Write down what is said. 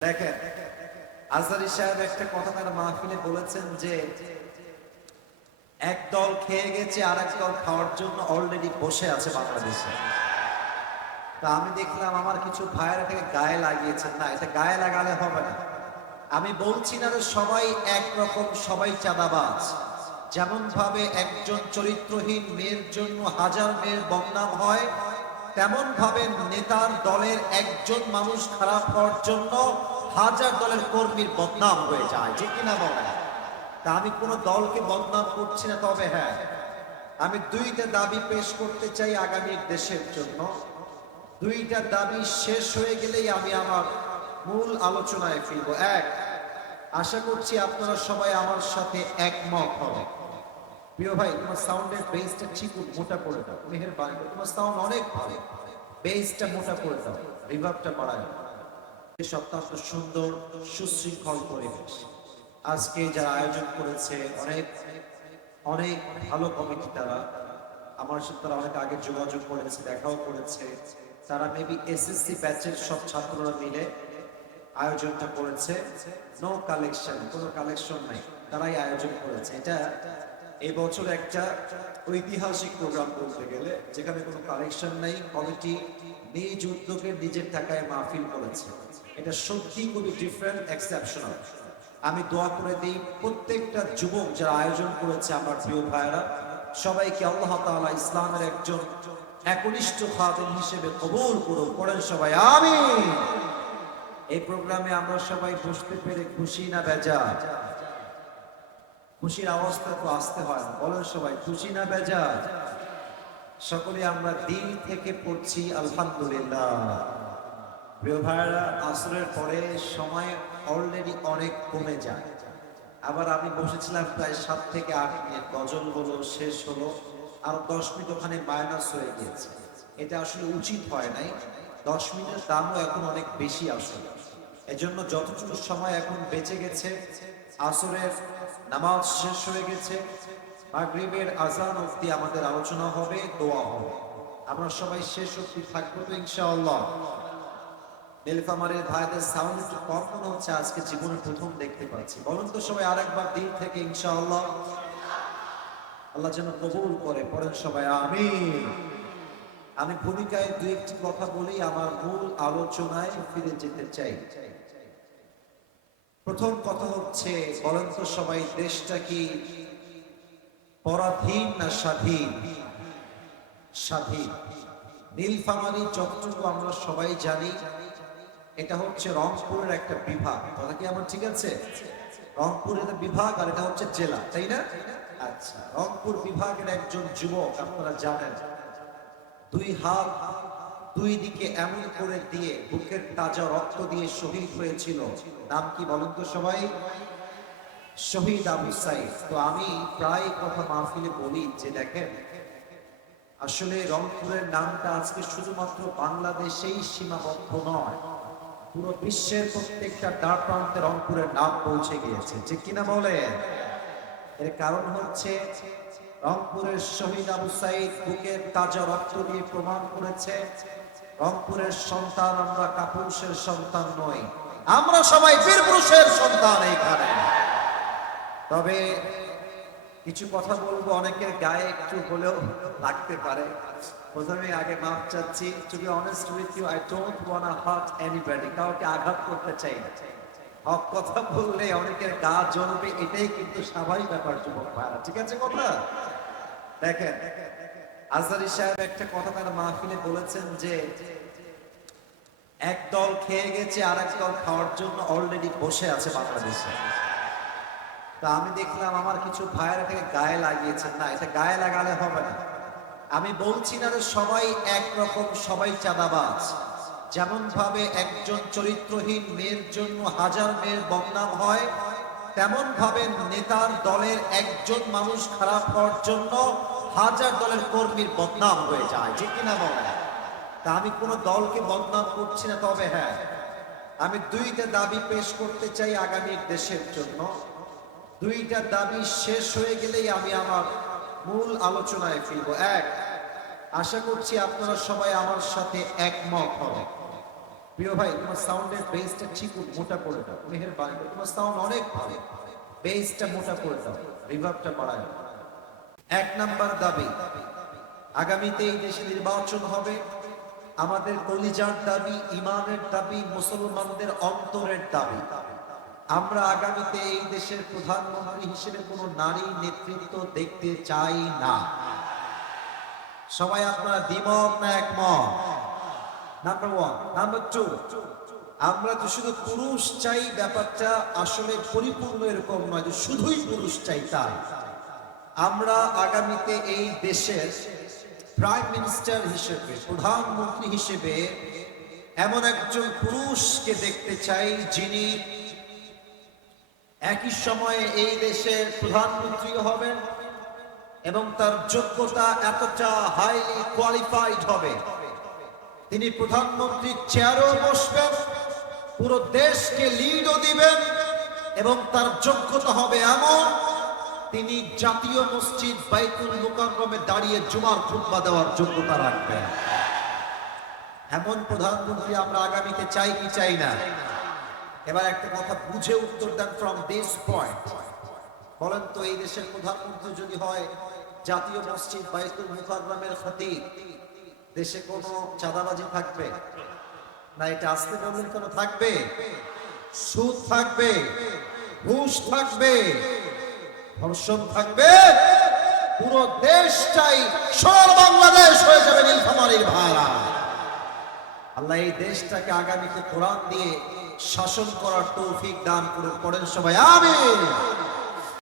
দেখেন, আজহারি সাহেব একটা কথা তার মাহফিলে বলেছেন যে, এক দল খেয়ে গেছে আর এক দল খাওয়ার জন্য অলরেডি বসে আছে বাংলাদেশে। তা আমি দেখলাম আমার কিছু ভাইয়েরা এটাকে গায়ে লাগিয়েছেন। না, এটা গায়ে লাগালে হবে না। আমি বলছি না যে সবাই একরকম, সবাই চাঁদাবাজ। যেমন ভাবে একজন চরিত্রহীন মেয়ের জন্য হাজার মেয়ের বদনাম হয় তেমন ভাবে নেতার দলের একজন মানুষ খারাপ হওয়ার জন্য হাজার দলের কর্মীর বদনাম হয়ে যায়, ঠিক কিনা বলে তা আমি কোনো দলকে বদনাম করছি না, তবে হ্যাঁ আমি দুইটা দাবি পেশ করতে চাই আগামী দেশের জন্য। দুইটা দাবি শেষ হয়ে গেলেই আমি আমার মূল আলোচনায় ফিরব। এক, আশা করছি আপনারা সবাই আমার সাথে একমত হবে প্রিয় ভাই, তোমার সাউন্ডের বেসটা ঠিক মোটা করে দাও। মেহের বাড়ি তোমার সাউন্ড অনেক ভালো। বেসটা মোটা করে দাও। রিভার্বটা বাড়ায় এই সপ্তাহ সুন্দর, সুশৃঙ্খল পরিবেশ। আজকে যারা আয়োজন করেছে, অনেক অনেক ভালো কমিটি তারা। আমার সাথে তারা অনেক আগে যোগাযোগ করেছে, দেখাও করেছে। তারা মেবি এসএসসি ব্যাচের সব ছাত্ররা মিলে আয়োজনটা করেছে। নো কালেকশন কোনো কালেকশন নাই। তারাই আয়োজন করেছে। এটা এই বছর একটা ঐতিহাসিক প্রোগ্রাম বলতে গেলে, যেখানে কোনো কালেকশন নাই কমিটি নিজ উদ্যোগে নিজের টাকায় মাহফিল করেছে। এটা সত্যি খুবই ডিফারেন্ট এক্সেপশনাল আমি দোয়া করে দিই, প্রত্যেকটা যুবক যারা আয়োজন করেছে আমার প্রিয় ভাইয়েরা, সবাইকে আল্লাহ তাআলা ইসলামের একজন একনিষ্ঠ খাদেম হিসেবে কবুল করুন পড়েন সবাই আমি এই প্রোগ্রামে আমরা সবাই বসতে পেরে খুশি না বেজা খুশির অবস্থা তো আসতে হয় বলেন সবাই, খুশি না বেজা সকলে আমরা দিন থেকে পড়ছি, আলহামদুলিল্লাহ। আসরের পরে সময় অলরেডি অনেক কমে যায়। আবার আমি বসেছিলাম প্রায় সাত থেকে আট মিনিট, গজল হলো, শেষ হলো, আর দশ মিনিট ওখানে মাইনাস হয়ে গিয়েছে। এটা আসলে উচিত হয় নাই। দশ মিনিটের দামও এখন অনেক বেশি আসলে। এজন্য যতটুকু সময় এখন বেঁচে গেছে, আসরের নামাজ শেষ হয়ে গেছে। মাগরিবের আজান অবধি আমাদের আলোচনা হবে, দোয়া হবে। আমরা সবাই শেষ অব্দি থাকব তো ইনশাআল্লাহ। নীলফামারের ভাইদের সাউন্ড কম মনে হচ্ছে, আজকে জীবনে প্রথম দেখতে পাচ্ছি। বলুন তো সবাই আরেকবার দিন থেকে ইনশাআল্লাহ। আল্লাহ যেন কবুল করে, পড়েন সবাই, আমিন। আমি ভূমিকায় দু একটি কথা বলেই আমার মূল আলোচনায় ফিরে যেতে চাই। প্রথম কথা হচ্ছে, বলেন তো সবাই, দেশটা কি পরাধীন না স্বাধীন? স্বাধীন। নীলফামারী যতটুকু আমরা সবাই জানি, এটা হচ্ছে রংপুরের একটা বিভাগ। কথা কি আমার ঠিক আছে? রংপুরের একটা বিভাগ আর এটা হচ্ছে জেলা, তাই না? আচ্ছা রংপুর বিভাগের একজন যুবক, আপনারা জানেন, দুই হাত দুই দিকে এমন করে দিয়ে বুকের তাজা রক্ত দিয়ে শহীদ হয়েছিল। নাম কি বলেন তো সবাই? শহীদ আবু সাইদ। তো আমি প্রায় কথা মাহফিলে বলি যে দেখেন, আসলে রংপুরের নামটা আজকে শুধুমাত্র বাংলাদেশেই সীমাবদ্ধ নয়, পুরো বিশ্বের প্রত্যেকটা দ্বার প্রান্তে রংপুরের নাম পৌঁছে গিয়েছে। যে কিনা বলে এর কারণ হচ্ছে রংপুরের শহীদ আবু সাইদ বুকের তাজা রক্ত দিয়ে প্রমাণ করেছে রংপুরের সন্তান, আমরা কাপুরুষের সন্তান নই। আমরা সবাই বীর পুরুষের সন্তান এইখানে। তবে কিছু কথা বলব অনেকের গায়ে একটু হলেও লাগতে পারে। প্রথমে আগে মাফ চাচ্ছি to honest with you I don't want hurt anybody কাউকে আঘাত করতে চাই না। হক কথা বললে অনেকের গা জ্বলবে, এটাই কিন্তু স্বাভাবিক ব্যাপার, যুবক ভাইরা। ঠিক আছে কথা? দেখেন আজহারি সাহেব একটা কথা তার মাহফিলে বলেছেন যে, এক দল খেয়ে গেছে আর এক দল খাওয়ার জন্য অলরেডি বসে আছে বাংলাদেশে। তা আমি দেখলাম আমার কিছু ভাইয়েরা থেকে গায়ে লাগিয়েছেন। না, এটা গায়ে লাগালে হবে না। আমি বলছি না যে সবাই একরকম, সবাই চাঁদাবাজ। যেমন ভাবে একজন চরিত্রহীন মেয়ের জন্য হাজার মেয়ের বদনাম হয় তেমন ভাবে নেতার দলের একজন মানুষ খারাপ হওয়ার জন্য হাজার দলের কর্মীর বদনাম হয়ে যায়, ঠিক কিনা বলে? তা আমি কোনো দলকে বদনাম করছি না, তবে হ্যাঁ আমি দুইটা দাবি পেশ করতে চাই আগামী দেশের জন্য। দুইটা দাবি শেষ হয়ে গেলেই আমি আমার মূল আলোচনায় ফিরব। এক, আশা করছি আপনারা সবাই আমার সাথে একমত হবে প্রিয় ভাই, তোমার সাউন্ডের বেসটা ঠিক মোটা করে দাও। মেহেরবানি বাড়ি তোমার সাউন্ড অনেক ভালো। বেসটা মোটা করে দাও। রিভার্ভটা বাড়ায়। এক নাম্বার দাবি আগামীতে এই দেশে নির্বাচন হবে। আমাদের কলিজার দাবি, ইমানের দাবি, মুসলমানদের অন্তরের দাবি। আমরা আগামীতে এই দেশের প্রধানমন্ত্রী হিসেবে কোনো নারী নেতৃত্ব দেখতে চাই না। সবাই আপনারা দ্বিমত না একমত? নাম্বার ওয়ান নাম্বার টু আমরা তো শুধু পুরুষ চাই, ব্যাপারটা আসলে পরিপূর্ণ এরকম নয় যে শুধুই পুরুষ চাই তাই। আমরা আগামীতে এই দেশের প্রাইম মিনিস্টার হিসেবে, প্রধানমন্ত্রী হিসেবে এমন একজন পুরুষকে দেখতে চাই যিনি একই সময়ে এই দেশের প্রধানমন্ত্রী হবেন এবং তার যোগ্যতা এতটা হাইলি কোয়ালিফাইড হবে। তিনি প্রধানমন্ত্রীর চেয়ারও বসবেন, পুরো দেশকে লিডও দিবেন এবং তার যোগ্যতা হবে এমন তিনি জাতীয় মসজিদ বাইতুল মুকাররমে দাঁড়িয়ে জুমার খুতবা দেওয়ার যোগ্যতা রাখবেন। এমন প্রধানমন্ত্রী আমরা আগামীতে চাই কি চাই না? এবার একটা কথা বুঝে উত্তর দেন ফ্রম দিস পয়েন্ট বলেন তো, এই দেশের প্রধানমন্ত্রী যদি হয়, জাতীয় মসজিদ বাইতুল মুকাররমের খতিব, দেশে কোনো চাঁদাবাজি থাকবে? না, এটা আসতে বললেন কেন থাকবে? সুদ থাকবে, ঘুষ থাকবে। ধর্ষণ থাকবে। পুরো দেশটাই, সর বাংলাদেশ হয়ে যাবে নীলফামারীর ভাড়া আল্লাহ এই দেশটাকে আগামীতে কোরআন দিয়ে শাসন করার তৌফিক দান করে পড়েন সবাই, আমিন।